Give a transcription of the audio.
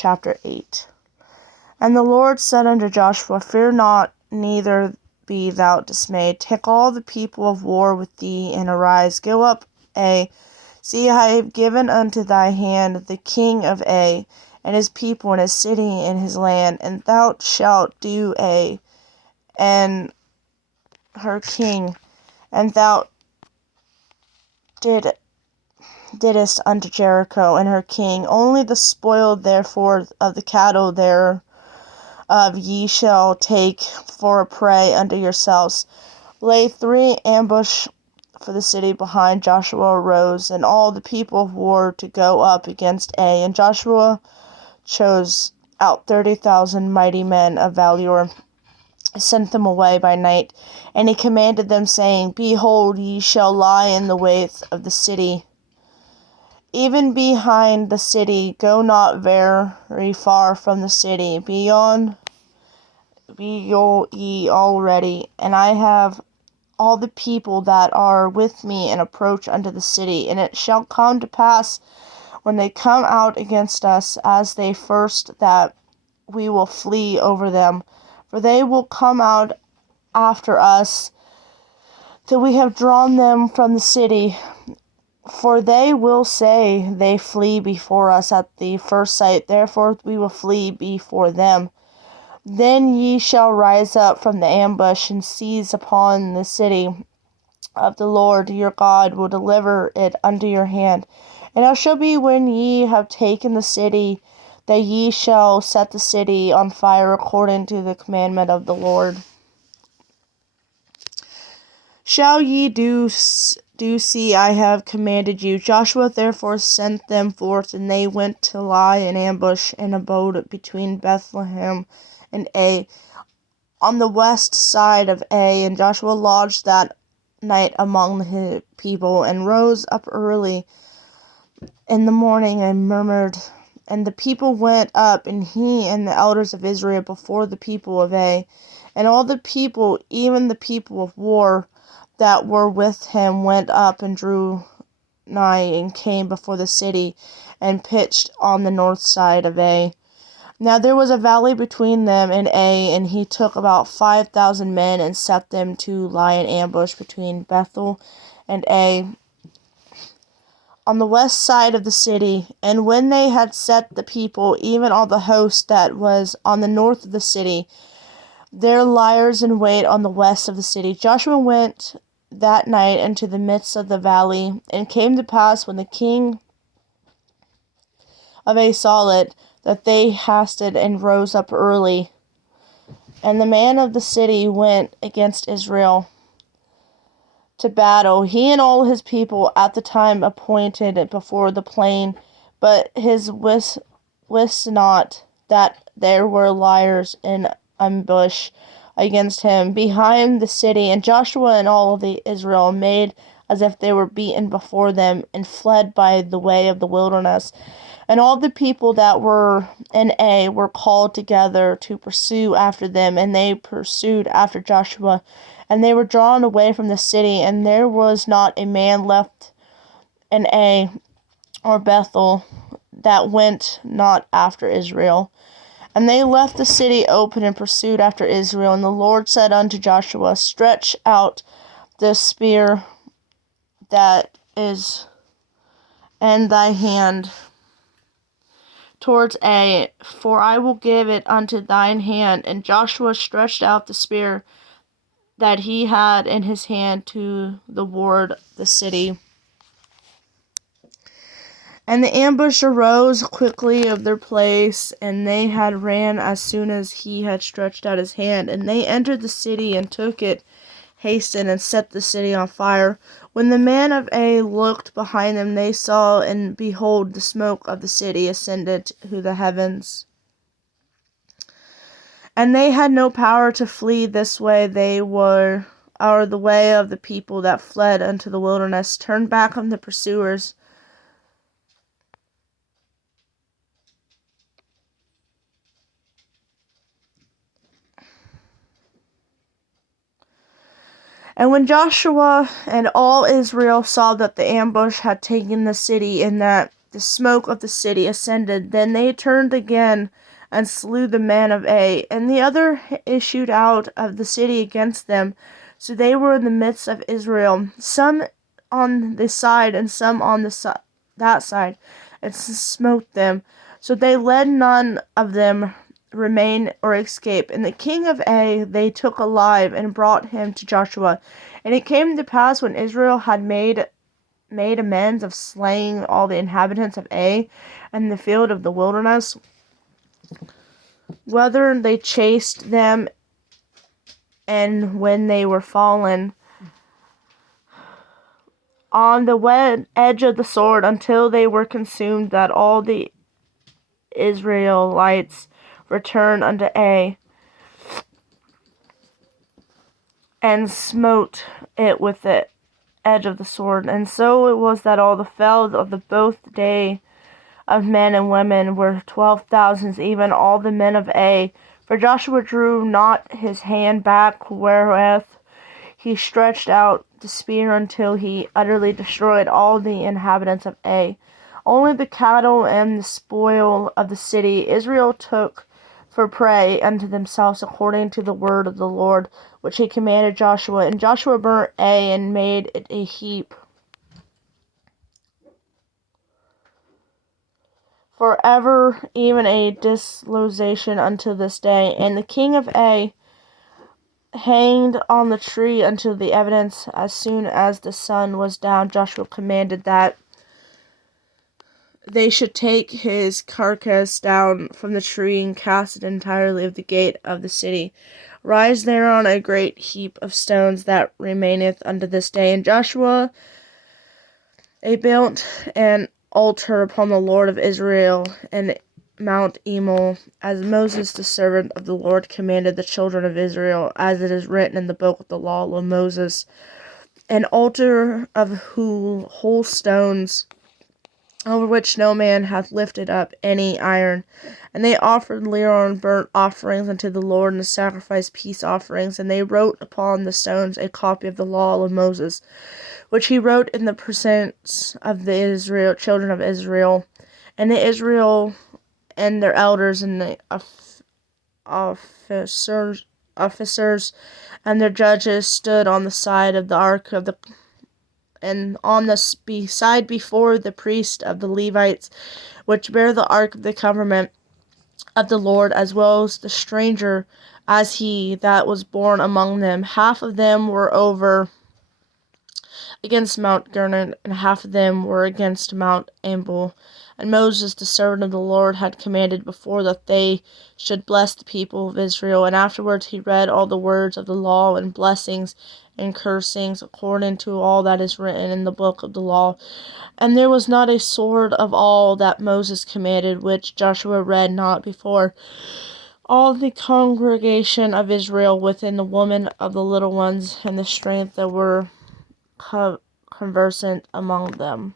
chapter 8. And the Lord said unto Joshua, Fear not, neither be thou dismayed. Take all the people of war with thee, and arise, go up, See, I have given unto thy hand the king of Ai, and his people, and his city, and his land, and thou shalt do and her king, and thou didst unto Jericho and her king. Only the spoil therefore of the cattle thereof ye shall take for a prey unto yourselves. Lay 3 ambush for the city behind. Joshua arose, and all the people of war to go up against Ai. And Joshua chose out 30,000 mighty men of valor, sent them away by night. And he commanded them, saying, Behold, ye shall lie in the waith of the city, even behind the city. Go not very far from the city. Be ye all ready, and I have all the people that are with me, and approach unto the city. And it shall come to pass, when they come out against us as they first, that we will flee over them. For they will come out after us, till we have drawn them from the city. For they will say, They flee before us at the first sight, therefore we will flee before them. Then ye shall rise up from the ambush, and seize upon the city of the Lord your God will deliver it unto your hand. And it shall be, when ye have taken the city, that ye shall set the city on fire, according to the commandment of the Lord. Shall ye do see, I have commanded you. Joshua therefore sent them forth, and they went to lie in ambush, and abode between Bethlehem and Ai, on the west side of Ai. And Joshua lodged that night among the people, and rose up early in the morning, and murmured. And the people went up, and he and the elders of Israel, before the people of Ai. And all the people, even the people of war that were with him, went up and drew nigh, and came before the city, and pitched on the north side of Ai. Now there was a valley between them and Ai, and he took about 5,000 men, and set them to lie in ambush between Bethel and Ai, on the west side of the city. And when they had set the people, even all the host that was on the north of the city, their liers in wait on the west of the city, Joshua went that night into the midst of the valley. And it came to pass, when the king of Ai saw it, that they hasted and rose up early. And the man of the city went against Israel to battle, he and all his people, at the time appointed before the plain. But his wist not that there were liers in ambush against him behind the city. And Joshua and all of the Israel made as if they were beaten before them, and fled by the way of the wilderness. And all the people that were in Ai were called together to pursue after them, and they pursued after Joshua. And they were drawn away from the city, and there was not a man left in Ai or Bethel that went not after Israel. And they left the city open, and pursued after Israel. And the Lord said unto Joshua, Stretch out the spear that is in thy hand towards Ai, for I will give it unto thine hand. And Joshua stretched out the spear that he had in his hand toward the city. And the ambush arose quickly of their place, and they had ran as soon as he had stretched out his hand. And they entered the city, and took it hasted, and set the city on fire. When the men of Ai looked behind them, they saw, and behold, the smoke of the city ascended to the heavens. And they had no power to flee this way. They were, or the way of the people that fled unto the wilderness, turned back on the pursuers. And when Joshua and all Israel saw that the ambush had taken the city, and that the smoke of the city ascended. Then they turned again and slew the men of Ai, and the other issued out of the city against them. So they were in the midst of Israel, some on this side and some on that side, and smote them. So they let none of them remain or escape. And the king of Ai they took alive and brought him to Joshua. And it came to pass when Israel had made amends of slaying all the inhabitants of Ai and the field of the wilderness, whether they chased them and when they were fallen on the edge of the sword until they were consumed, that all the Israelites returned unto Ai and smote it with the edge of the sword. And so it was that all the fellows of the both day of men and women were 12,000, even all the men of Ai. For Joshua drew not his hand back, wherewith he stretched out the spear until he utterly destroyed all the inhabitants of Ai. Only the cattle and the spoil of the city Israel took for prey unto themselves, according to the word of the Lord, which he commanded Joshua. And Joshua burnt Ai and made it a heap forever, even a desolation unto this day. And the king of Ai hanged on the tree until the evidence. As soon as the sun was down, Joshua commanded that they should take his carcass down from the tree and cast it entirely of the gate of the city. Rise thereon a great heap of stones that remaineth unto this day. And Joshua built an altar upon the Lord of Israel and Mount Emil, as Moses the servant of the Lord commanded the children of Israel, as it is written in the book of the law of Moses, an altar of whole stones, over which no man hath lifted up any iron. And they offered thereon burnt offerings unto the Lord, and sacrificed peace offerings. And they wrote upon the stones a copy of the law of Moses, which he wrote in the presence of the children of Israel. And the Israel and their elders and the officers and their judges stood on the side of the ark of the and on the side before the priest of the Levites, which bear the ark of the covenant of the Lord, as well as the stranger as he that was born among them. Half of them were over against Mount Gernon, and half of them were against Mount Ebal. And Moses, the servant of the Lord, had commanded before that they should bless the people of Israel. And afterwards he read all the words of the law, and blessings and cursings, according to all that is written in the book of the law. And there was not a sword of all that Moses commanded, which Joshua read not before all the congregation of Israel, within the women of the little ones, and the strength that were conversant among them.